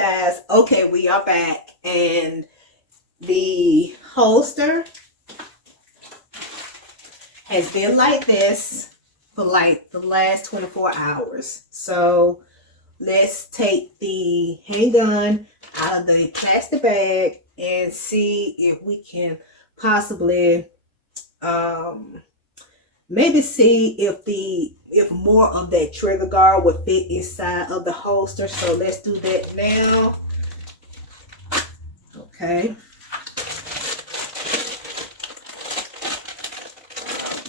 guys, okay, we are back, and the holster has been like this for like the last 24 hours. So let's take the handgun out of the plastic bag and see if we can possibly maybe see if more of that trigger guard would fit inside of the holster. So let's do that now. Okay.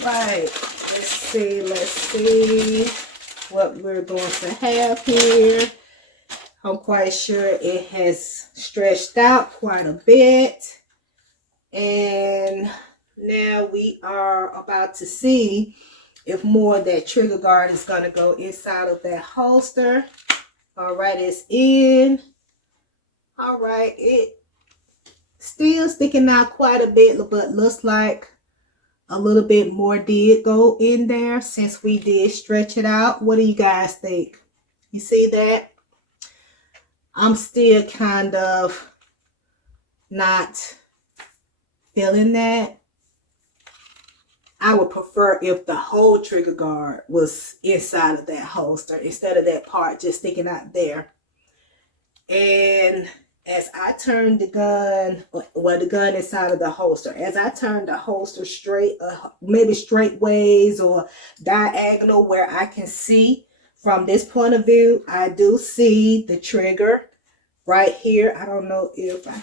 Right. Let's see what we're going to have here. I'm quite sure it has stretched out quite a bit. And now we are about to see if more of that trigger guard is going to go inside of that holster. All right, it's in. All right, it still sticking out quite a bit, but looks like a little bit more did go in there since we did stretch it out. What do you guys think? You see that? I'm still kind of not feeling that. I would prefer if the whole trigger guard was inside of that holster instead of that part just sticking out there. And as I turn the gun, well, the gun inside of the holster, as I turn the holster straight, maybe straight ways or diagonal where I can see from this point of view, I do see the trigger right here. I don't know if I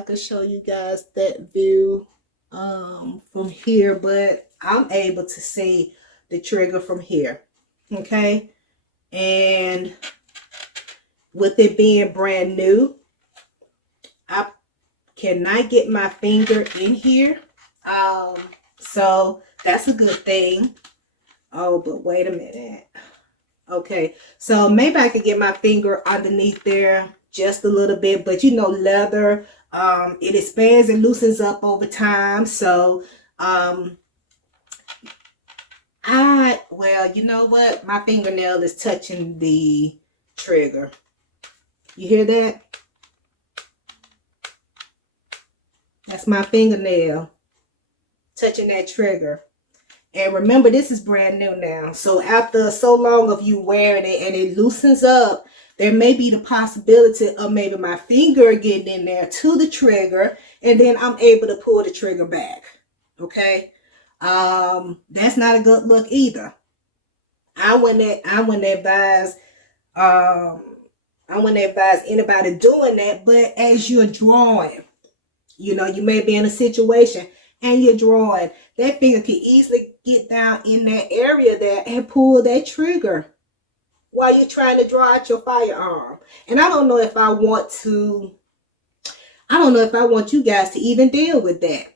can show you guys that view from here, but I'm able to see the trigger from here. Okay. And with it being brand new, I cannot get my finger in here. So that's a good thing. Oh, but wait a minute. Okay. So maybe I could get my finger underneath there just a little bit, but you know, leather, it expands and loosens up over time. So, well, you know what? My fingernail is touching the trigger. You hear that? That's my fingernail touching that trigger. And remember, this is brand new now. So after so long of you wearing it and it loosens up, there may be the possibility of maybe my finger getting in there to the trigger, and then I'm able to pull the trigger back. Okay. That's not a good look either. I wouldn't advise anybody doing that, but as you're drawing, you know, you may be in a situation and you're drawing, that finger can easily get down in that area there and pull that trigger while you're trying to draw out your firearm. And I don't know if I want you guys to even deal with that.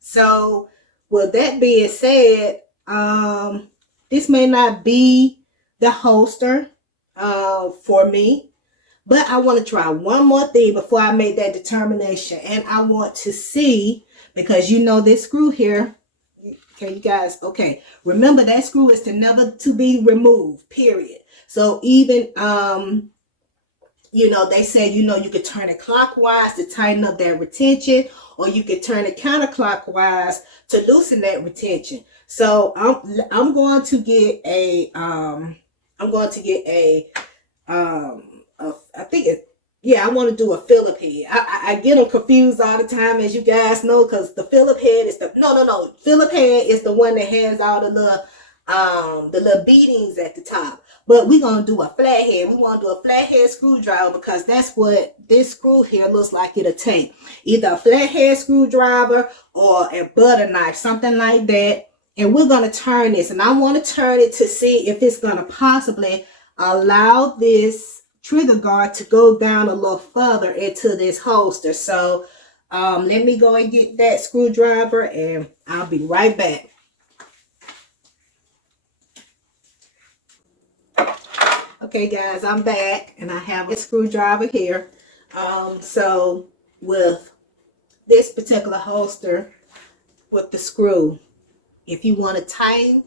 So with that being said, this may not be the holster for me, but I want to try one more thing before I make that determination. And I want to see, because you know this screw here, okay, you guys, okay, remember that screw is never to be removed, period. So even, you know, they say, you know, you could turn it clockwise to tighten up that retention, or you could turn it counterclockwise to loosen that retention. So I'm going to get a I want to do a Phillip head. I get them confused all the time, as you guys know, because the Phillip head is Phillip head is the one that has all the little beadings at the top. But we're going to do a flathead. We want to do a flathead screwdriver because that's what this screw here looks like it'll take. Either a flathead screwdriver or a butter knife, something like that. And we're going to turn this. And I want to turn it to see if it's going to possibly allow this trigger guard to go down a little further into this holster. So let me go and get that screwdriver and I'll be right back. Okay guys, I'm back and I have a screwdriver here. So with this particular holster with the screw, if you want to tighten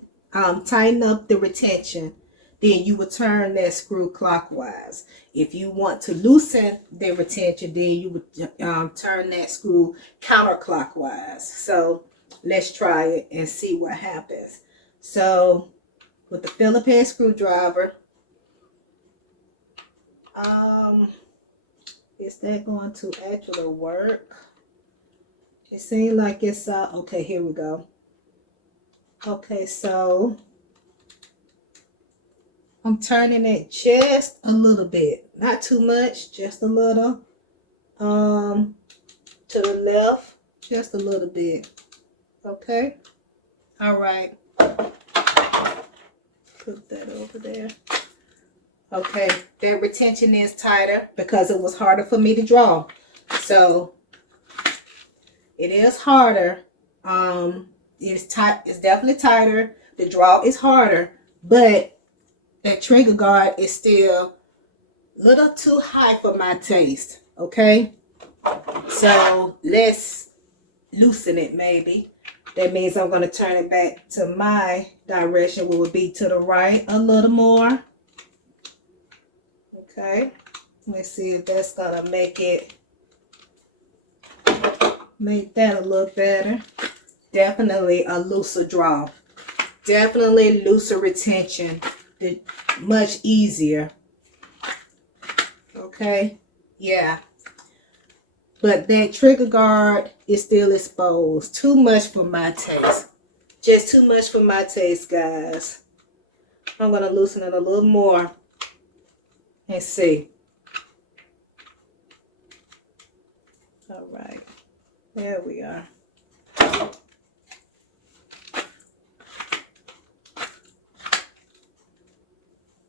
up the retention, then you would turn that screw clockwise. If you want to loosen the retention, then you would turn that screw counterclockwise. So let's try it and see what happens. So with the Phillips head screwdriver, is that going to actually work? It seems like it's okay, here we go. Okay, so I'm turning it just a little bit, not too much, just a little. To the left, just a little bit. Okay. All right. Put that over there. Okay, that retention is tighter because it was harder for me to draw. So it is harder. It's tight. It's definitely tighter. The draw is harder, but that trigger guard is still a little too high for my taste. Okay, so let's loosen it. Maybe that means I'm going to turn it back to my direction, which would be to the right a little more. Okay, let's see if that's gonna make that a little better. Definitely a looser draw. Definitely looser retention. Much easier. Okay, yeah. But that trigger guard is still exposed. Too much for my taste. Just too much for my taste, guys. I'm gonna loosen it a little more. Let's see. All right. There we are.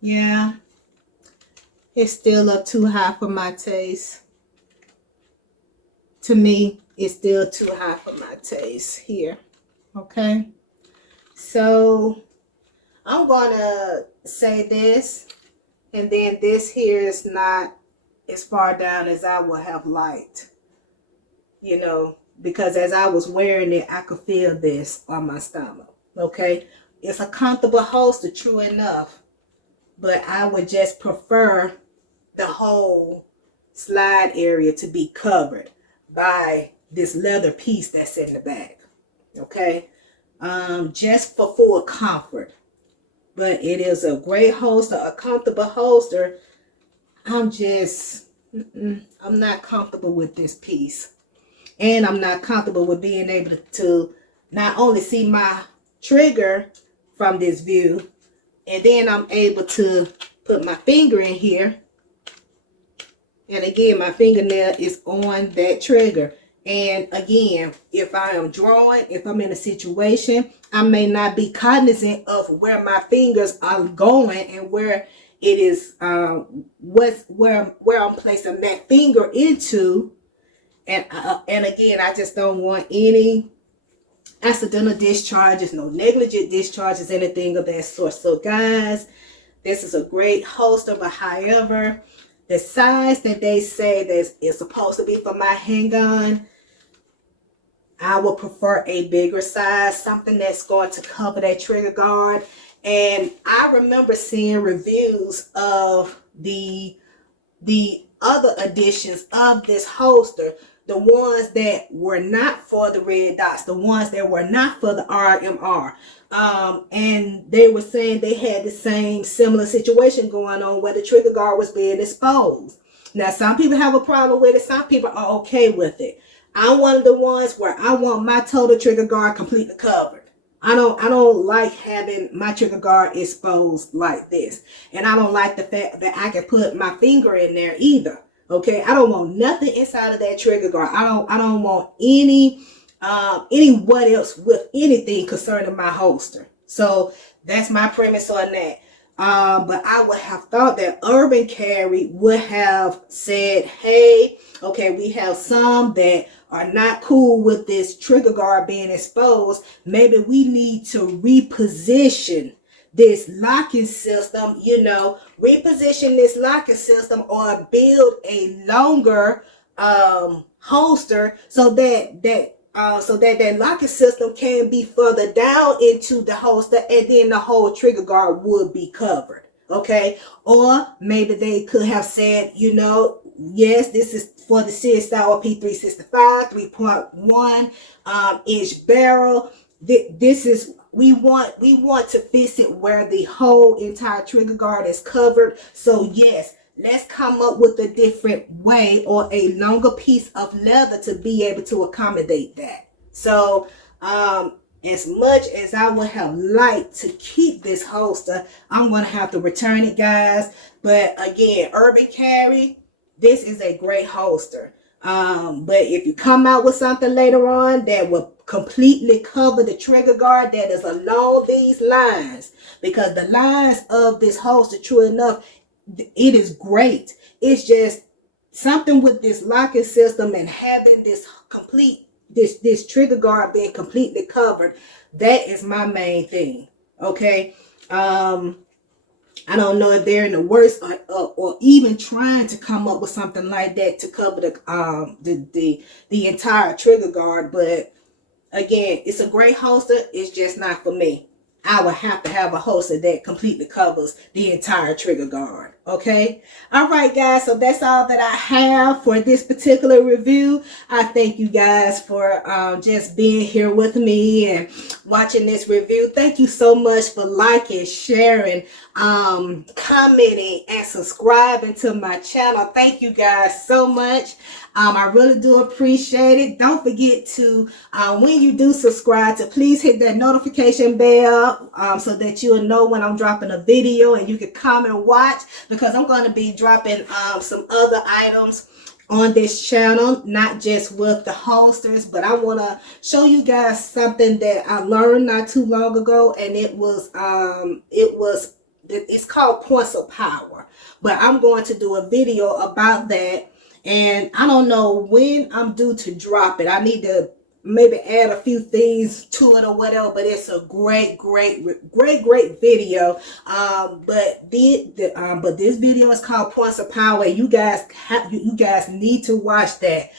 Yeah. It's still up too high for my taste. To me, it's still too high for my taste here. Okay. So I'm gonna say this. And then this here is not as far down as I would have liked, you know, because as I was wearing it, I could feel this on my stomach. Okay, it's a comfortable holster, true enough, but I would just prefer the whole slide area to be covered by this leather piece that's in the back. Okay, just for full comfort. But it is a great holster, a comfortable holster. I'm not comfortable with this piece. And I'm not comfortable with being able to not only see my trigger from this view, and then I'm able to put my finger in here. And again, my fingernail is on that trigger. And again, if I am drawing, if I'm in a situation, I may not be cognizant of where my fingers are going and where it is, where I'm placing that finger into. And again, I just don't want any accidental discharges, no negligent discharges, anything of that sort. So guys, this is a great holster, but however, the size that they say that is supposed to be for my handgun, I would prefer a bigger size, something that's going to cover that trigger guard. And I remember seeing reviews of the other editions of this holster, the ones that were not for the red dots, the ones that were not for the RMR. And they were saying they had the same similar situation going on where the trigger guard was being exposed. Now, some people have a problem with it. Some people are okay with it. I'm one of the ones where I want my total trigger guard completely covered. I don't like having my trigger guard exposed like this. And I don't like the fact that I can put my finger in there either. Okay, I don't want nothing inside of that trigger guard. I don't want any what else with anything concerning my holster. So that's my premise on that. But I would have thought that Urban Carry would have said, hey, okay, we have some that are not cool with this trigger guard being exposed. Maybe we need to reposition this locking system, reposition this locking system or build a longer holster so that locking system can be further down into the holster, and then the whole trigger guard would be covered. Okay, or maybe they could have said, you know, yes, this is for the series style P365 3.1 inch barrel. This is we want to fix it where the whole entire trigger guard is covered. So yes, let's come up with a different way or a longer piece of leather to be able to accommodate that. So as much as I would have liked to keep this holster, I'm going to have to return it, guys. But again, Urban Carry, this is a great holster. But if you come out with something later on that will completely cover the trigger guard that is along these lines, because the lines of this holster, true enough, it is great. It's just something with this locking system and having this complete this trigger guard being completely covered. That is my main thing. Okay. I don't know if they're in the worst or even trying to come up with something like that to cover the entire trigger guard. But again, it's a great holster. It's just not for me. I would have to have a holster that completely covers the entire trigger guard. Okay. All right, guys. So that's all that I have for this particular review. I thank you guys for just being here with me and watching this review. Thank you so much for liking, sharing, commenting, and subscribing to my channel. Thank you guys so much. I really do appreciate it. Don't forget to, when you do subscribe, to please hit that notification bell so that you'll know when I'm dropping a video and you can come and watch, because I'm going to be dropping some other items on this channel, not just with the holsters, but I want to show you guys something that I learned not too long ago, and it's called points of power. But I'm going to do a video about that. And I don't know when I'm due to drop it. I need to maybe add a few things to it or whatever, but it's a great video. But this video is called Points of Power. You guys need to watch that.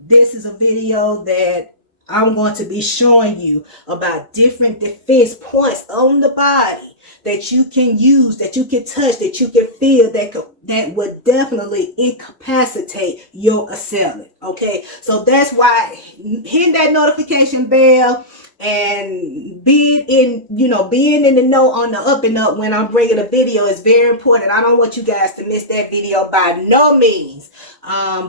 This is a video that I'm going to be showing you about different defense points on the body that you can use, that you can touch, that you can feel, that would definitely incapacitate your assailant. Okay, so that's why hitting that notification bell and being in the know on the up and up when I'm bringing a video is very important. I don't want you guys to miss that video by no means,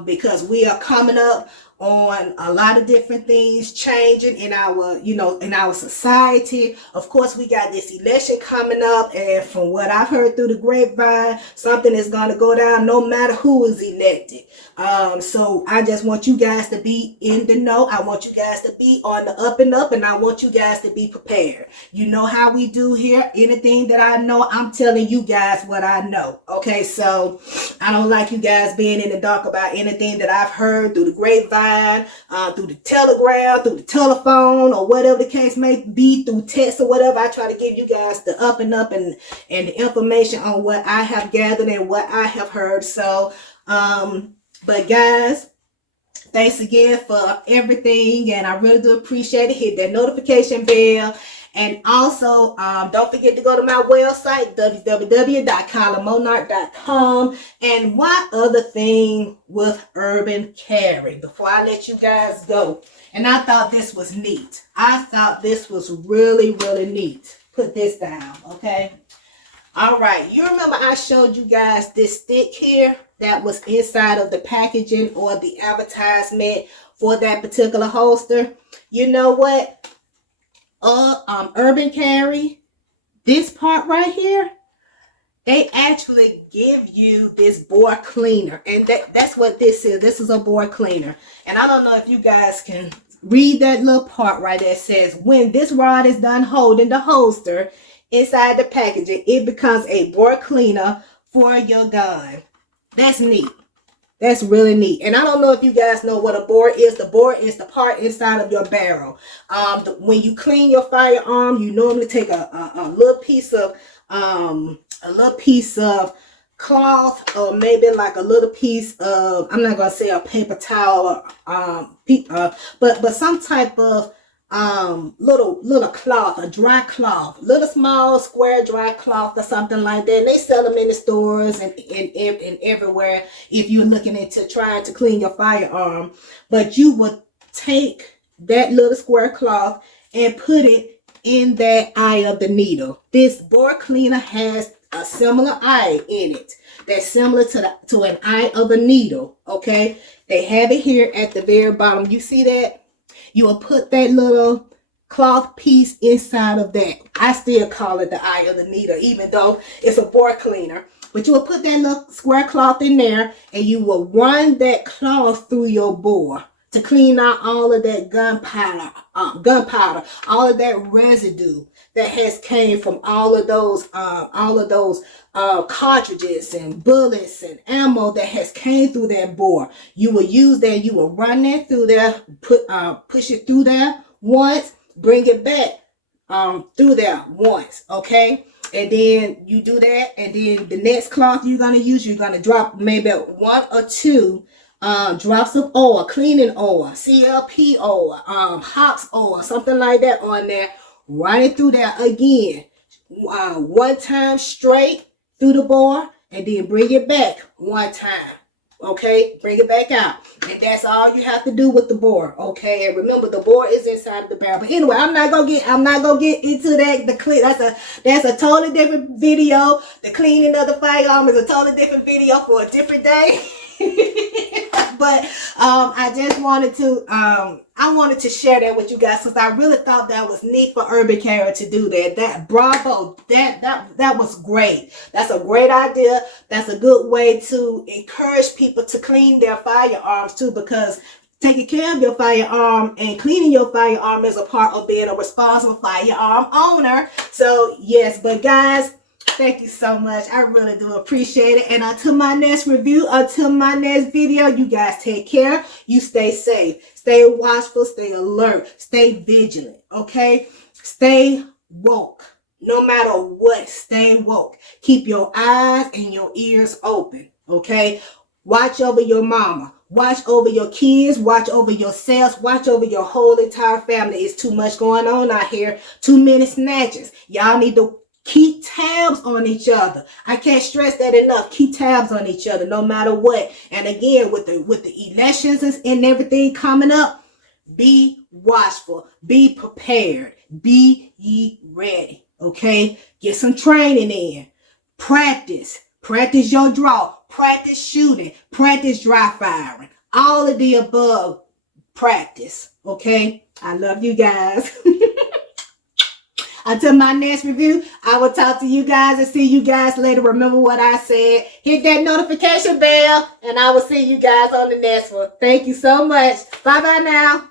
because we are coming up on a lot of different things changing in our society. Of course, we got this election coming up, and from what I've heard through the grapevine, something is going to go down no matter who is elected. So I just want you guys to be in the know. I want you guys to be on the up and up, and I want you guys to be prepared. You know how we do here. Anything that I know, I'm telling you guys what I know. Okay, so I don't like you guys being in the dark about anything that I've heard through the grapevine, through the telegram, through the telephone, or whatever the case may be, through text or whatever. I try to give you guys the up and up and the information on what I have gathered and what I have heard. So, but guys, thanks again for everything, and I really do appreciate it. Hit that notification bell. And also, don't forget to go to my website, www.KylaMonarch.com. And one other thing with Urban Carry, before I let you guys go. And I thought this was neat. I thought this was really neat. Put this down, okay? All right. You remember I showed you guys this stick here that was inside of the packaging or the advertisement for that particular holster? You know what? Urban Carry, this part right here, they actually give you this bore cleaner, and that's what this is. This is a bore cleaner, and I don't know if you guys can read that little part right there. It says, when this rod is done holding the holster inside the packaging, it becomes a bore cleaner for your gun. That's neat. That's really neat. And I don't know if you guys know what a bore is. The bore is the part inside of your barrel. When you clean your firearm, you normally take a little piece of cloth, or maybe like a little piece of, I'm not gonna say a paper towel, but some type of little cloth, a dry cloth, little small square dry cloth or something like that. They sell them in the stores and everywhere if you're looking into trying to clean your firearm. But you would take that little square cloth and put it in that eye of the needle. This bore cleaner has a similar eye in it that's similar to an eye of a needle. Okay, they have it here at the very bottom. You see that? You will put that little cloth piece inside of that. I still call it the eye of the needle, even though it's a bore cleaner. But you will put that little square cloth in there, and you will run that cloth through your bore to clean out all of that gunpowder, all of that residue that has came from all of those cartridges and bullets and ammo that has came through that bore. You will use that. You will run that through there, push it through there once, bring it back through there once. Okay, and then you do that, and then the next cloth you're gonna use, you're gonna drop maybe 1 or 2 drops of oil, cleaning oil, CLP oil, hops oil, something like that on there. Run it through there again, 1 time straight through the bore, and then bring it back 1 time. Okay, bring it back out, and that's all you have to do with the bore. Okay, and remember the bore is inside of the barrel. But anyway, I'm not gonna get into that. That's a totally different video. The cleaning of the firearm is a totally different video for a different day. But I just wanted to share that with you guys, because I really thought that was neat for Urban Carry to do that. Bravo, that was great. That's a great idea. That's a good way to encourage people to clean their firearms too, because taking care of your firearm and cleaning your firearm is a part of being a responsible firearm owner. So yes, but guys, thank you so much. I really do appreciate it. And until my next review, until my next video, you guys take care. You stay safe. Stay watchful. Stay alert. Stay vigilant. Okay? Stay woke. No matter what, stay woke. Keep your eyes and your ears open. Okay? Watch over your mama. Watch over your kids. Watch over yourselves. Watch over your whole entire family. It's too much going on out here. Too many snatches. Y'all need to keep tabs on each other. I can't stress that enough. Keep tabs on each other no matter what. And again, with the elections and everything coming up, be watchful. Be prepared. Be ye ready. Okay? Get some training in. Practice. Practice your draw. Practice shooting. Practice dry firing. All of the above. Practice. Okay? I love you guys. Until my next review, I will talk to you guys and see you guys later. Remember what I said. Hit that notification bell, and I will see you guys on the next one. Thank you so much. Bye-bye now.